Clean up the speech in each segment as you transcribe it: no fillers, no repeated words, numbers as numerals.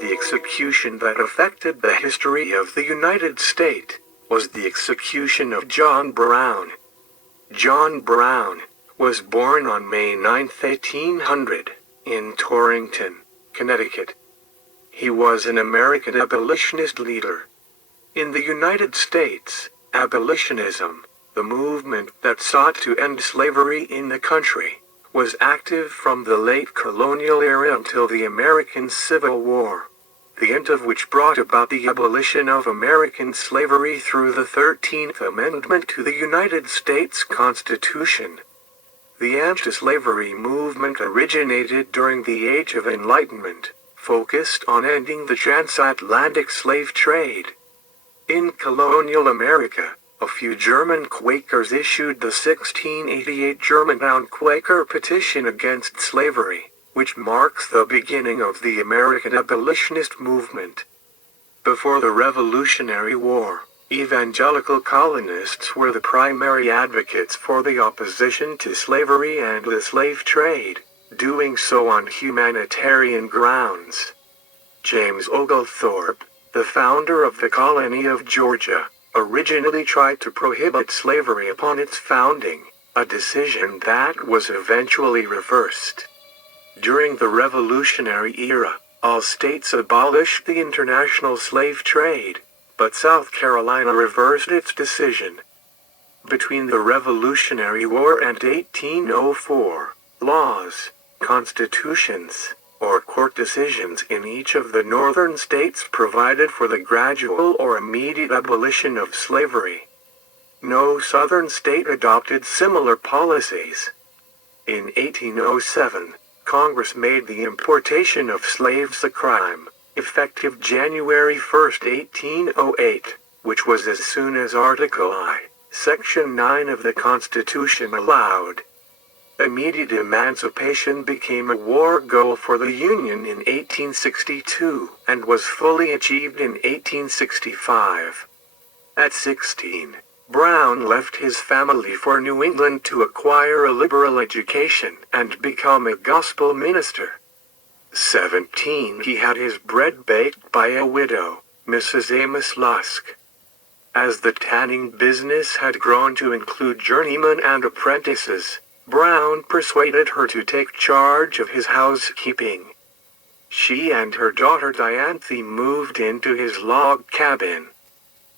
The execution that affected the history of the United States was the execution of John Brown. John Brown was born on May 9, 1800, in Torrington, Connecticut. He was an American abolitionist leader. In the United States, abolitionism, the movement that sought to end slavery in the country, was active from the late colonial era until the American Civil War, the end of which brought about the abolition of American slavery through the 13th Amendment to the United States Constitution. The anti-slavery movement originated during the Age of Enlightenment, focused on ending the transatlantic slave trade. In colonial America, a few German Quakers issued the 1688 Germantown Quaker Petition against slavery, which marks the beginning of the American abolitionist movement. Before the Revolutionary War, evangelical colonists were the primary advocates for the opposition to slavery and the slave trade, doing so on humanitarian grounds. James Oglethorpe, the founder of the colony of Georgia, originally tried to prohibit slavery upon its founding, a decision that was eventually reversed. During the Revolutionary era, all states abolished the international slave trade, but South Carolina reversed its decision. Between the Revolutionary War and 1804, laws, constitutions, or court decisions in each of the northern states provided for the gradual or immediate abolition of slavery. No southern state adopted similar policies. In 1807, Congress made the importation of slaves a crime, effective January 1, 1808, which was as soon as Article I, Section 9 of the Constitution allowed. Immediate emancipation became a war goal for the Union in 1862 and was fully achieved in 1865. At 16, Brown left his family for New England to acquire a liberal education and become a gospel minister. 17, he had his bread baked by a widow, Mrs. Amos Lusk. As the tanning business had grown to include journeymen and apprentices, Brown persuaded her to take charge of his housekeeping. She and her daughter Dianthe moved into his log cabin.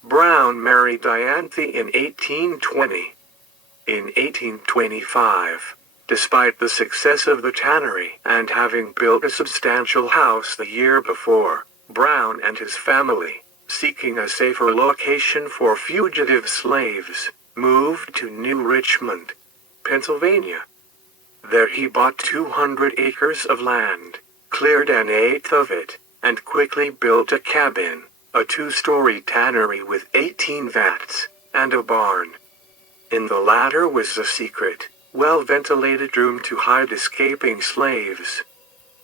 Brown married Dianthe in 1820. In 1825, despite the success of the tannery and having built a substantial house the year before, Brown and his family, seeking a safer location for fugitive slaves, moved to New Richmond, Pennsylvania. There he bought 200 acres of land, cleared an eighth of it, and quickly built a cabin, a two-story tannery with 18 vats, and a barn. In the latter was a secret, well-ventilated room to hide escaping slaves.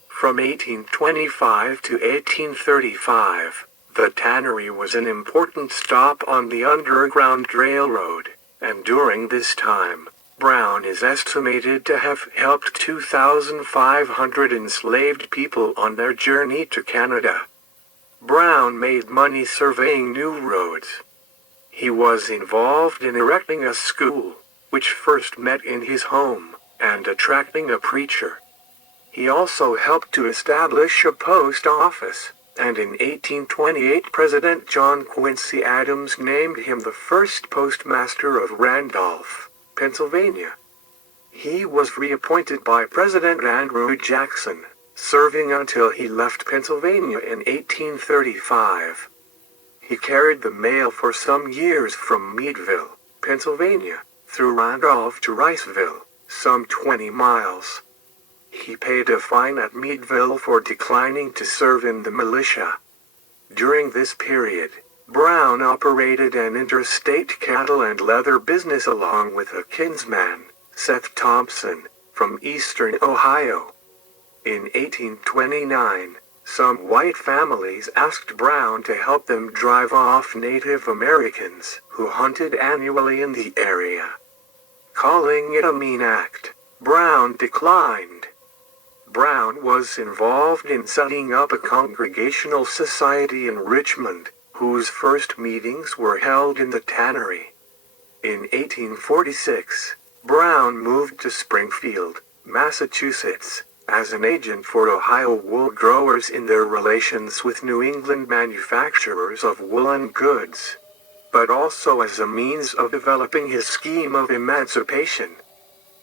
From 1825 to 1835, the tannery was an important stop on the Underground Railroad, and during this time, Brown is estimated to have helped 2,500 enslaved people on their journey to Canada. Brown made money surveying new roads. He was involved in erecting a school, which first met in his home, and attracting a preacher. He also helped to establish a post office, and in 1828 President John Quincy Adams named him the first postmaster of Randolph, Pennsylvania. He was reappointed by President Andrew Jackson, serving until he left Pennsylvania in 1835. He carried the mail for some years from Meadville, Pennsylvania, through Randolph to Riceville, some 20 miles. He paid a fine at Meadville for declining to serve in the militia. During this period, Brown operated an interstate cattle and leather business along with a kinsman, Seth Thompson, from eastern Ohio. In 1829, some white families asked Brown to help them drive off Native Americans who hunted annually in the area. Calling it a mean act, Brown declined. Brown was involved in setting up a Congregational Society in Richmond, whose first meetings were held in the tannery. In 1846, Brown moved to Springfield, Massachusetts, as an agent for Ohio wool growers in their relations with New England manufacturers of woolen goods, but also as a means of developing his scheme of emancipation.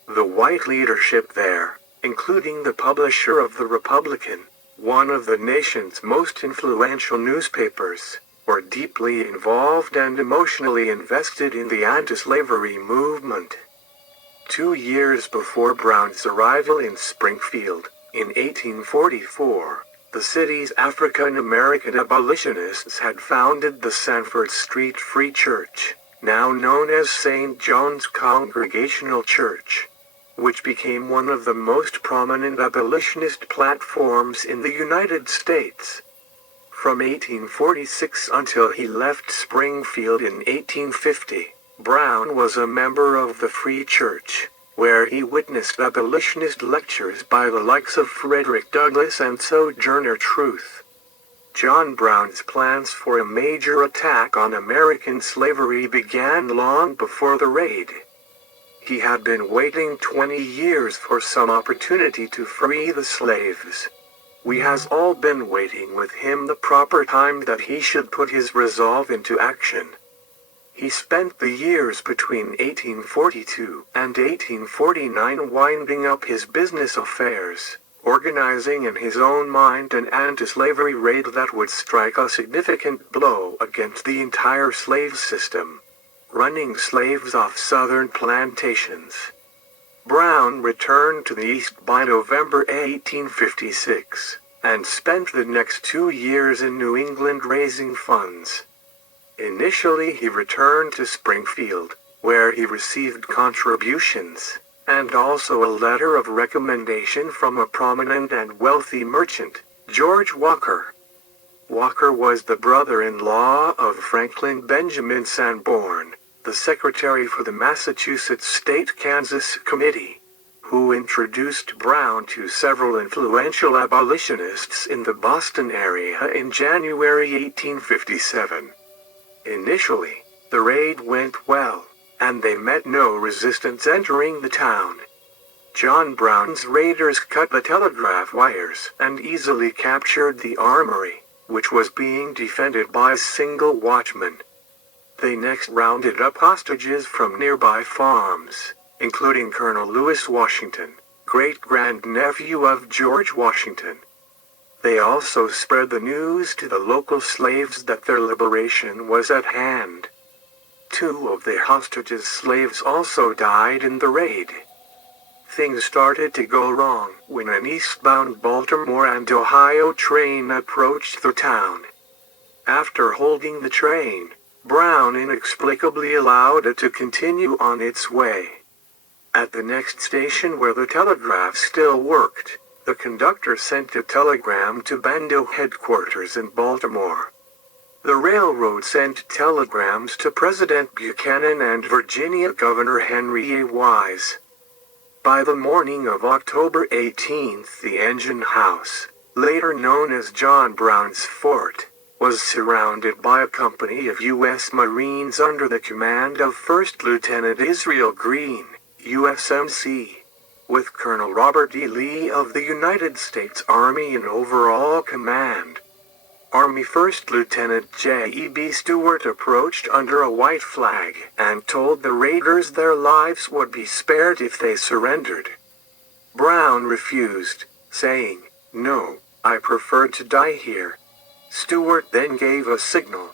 The white leadership there, including the publisher of the Republican, one of the nation's most influential newspapers, were deeply involved and emotionally invested in the anti-slavery movement. 2 years before Brown's arrival in Springfield, in 1844, the city's African-American abolitionists had founded the Sanford Street Free Church, now known as St. John's Congregational Church, which became one of the most prominent abolitionist platforms in the United States. From 1846 until he left Springfield in 1850, Brown was a member of the Free Church, where he witnessed abolitionist lectures by the likes of Frederick Douglass and Sojourner Truth. John Brown's plans for a major attack on American slavery began long before the raid. He had been waiting 20 years for some opportunity to free the slaves. We has all been waiting with him the proper time that he should put his resolve into action. He spent the years between 1842 and 1849 winding up his business affairs, organizing in his own mind an anti-slavery raid that would strike a significant blow against the entire slave system, running slaves off southern plantations. Brown returned to the East by November 1856, and spent the next 2 years in New England raising funds. Initially he returned to Springfield, where he received contributions, and also a letter of recommendation from a prominent and wealthy merchant, George Walker. Walker was the brother-in-law of Franklin Benjamin Sanborn, the secretary for the Massachusetts State Kansas Committee, who introduced Brown to several influential abolitionists in the Boston area in January 1857. Initially, the raid went well, and they met no resistance entering the town. John Brown's raiders cut the telegraph wires and easily captured the armory, which was being defended by a single watchman. They next rounded up hostages from nearby farms, including Colonel Lewis Washington, great-grandnephew of George Washington. They also spread the news to the local slaves that their liberation was at hand. 2 of the hostages' slaves also died in the raid. Things started to go wrong when an eastbound Baltimore and Ohio train approached the town. After holding the train, Brown inexplicably allowed it to continue on its way. At the next station where the telegraph still worked, the conductor sent a telegram to Bando headquarters in Baltimore. The railroad sent telegrams to President Buchanan and Virginia Governor Henry A. Wise. By the morning of October 18th, the engine house, later known as John Brown's Fort, was surrounded by a company of U.S. Marines under the command of First Lieutenant Israel Green, USMC, with Colonel Robert E. Lee of the United States Army in overall command. Army First Lieutenant J.E.B. Stewart approached under a white flag and told the raiders their lives would be spared if they surrendered. Brown refused, saying, "No, I prefer to die here." Stewart then gave a signal.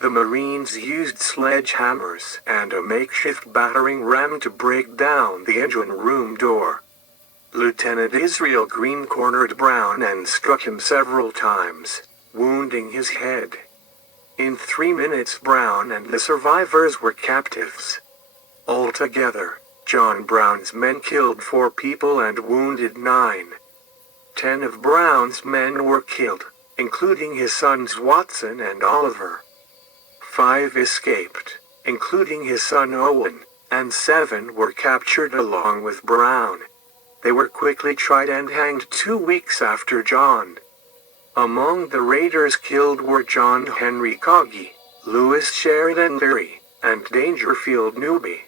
The Marines used sledgehammers and a makeshift battering ram to break down the engine room door. Lieutenant Israel Green cornered Brown and struck him several times, wounding his head. In 3 minutes Brown and the survivors were captives. Altogether, John Brown's men killed 4 people and wounded 9. 10 of Brown's men were killed, including his sons Watson and Oliver. 5 escaped, including his son Owen, and 7 were captured along with Brown. They were quickly tried and hanged 2 weeks after John. Among the raiders killed were John Henry Coggy, Lewis Sheridan Leary, and Dangerfield Newby.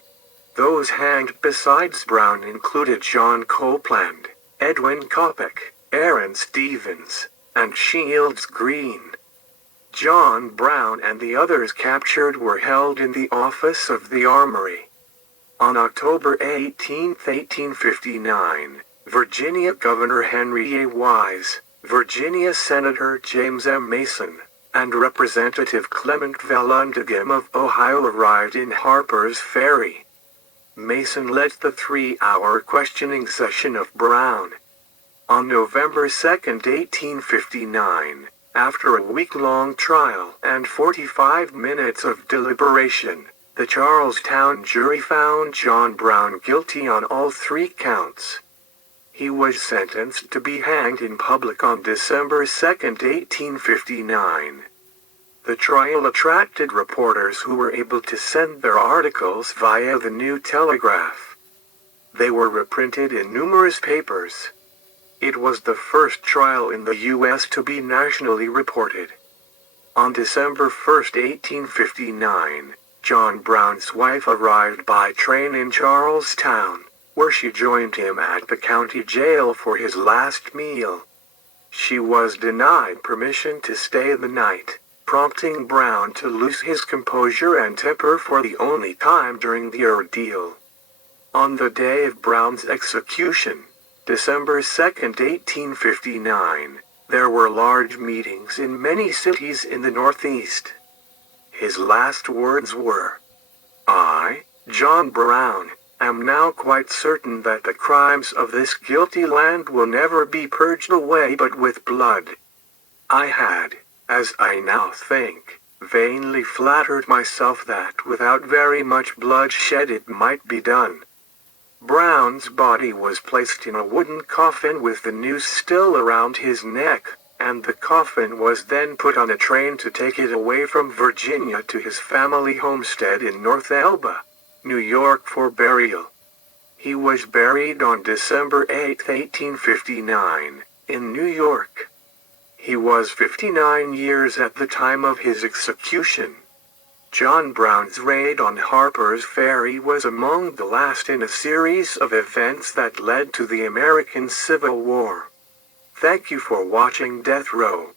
Those hanged besides Brown included John Copeland, Edwin Coppock, Aaron Stevens, and Shields Green. John Brown and the others captured were held in the office of the Armory. On October 18, 1859, Virginia Governor Henry A. Wise, Virginia Senator James M. Mason, and Representative Clement Vallandigham of Ohio arrived in Harper's Ferry. Mason led the 3-hour questioning session of Brown. On November 2, 1859, after a week-long trial and 45 minutes of deliberation, the Charlestown jury found John Brown guilty on all 3 counts. He was sentenced to be hanged in public on December 2, 1859. The trial attracted reporters who were able to send their articles via the New Telegraph. They were reprinted in numerous papers. It was the first trial in the U.S. to be nationally reported. On December 1, 1859, John Brown's wife arrived by train in Charlestown, where she joined him at the county jail for his last meal. She was denied permission to stay the night, prompting Brown to lose his composure and temper for the only time during the ordeal. On the day of Brown's execution, December 2, 1859, there were large meetings in many cities in the Northeast. His last words were, "I, John Brown, am now quite certain that the crimes of this guilty land will never be purged away but with blood. I had, as I now think, vainly flattered myself that without very much bloodshed it might be done." Brown's body was placed in a wooden coffin with the noose still around his neck, and the coffin was then put on a train to take it away from Virginia to his family homestead in North Elba, New York for burial. He was buried on December 8, 1859, in New York. He was 59 years at the time of his execution. John Brown's raid on Harper's Ferry was among the last in a series of events that led to the American Civil War. Thank you for watching Death Row.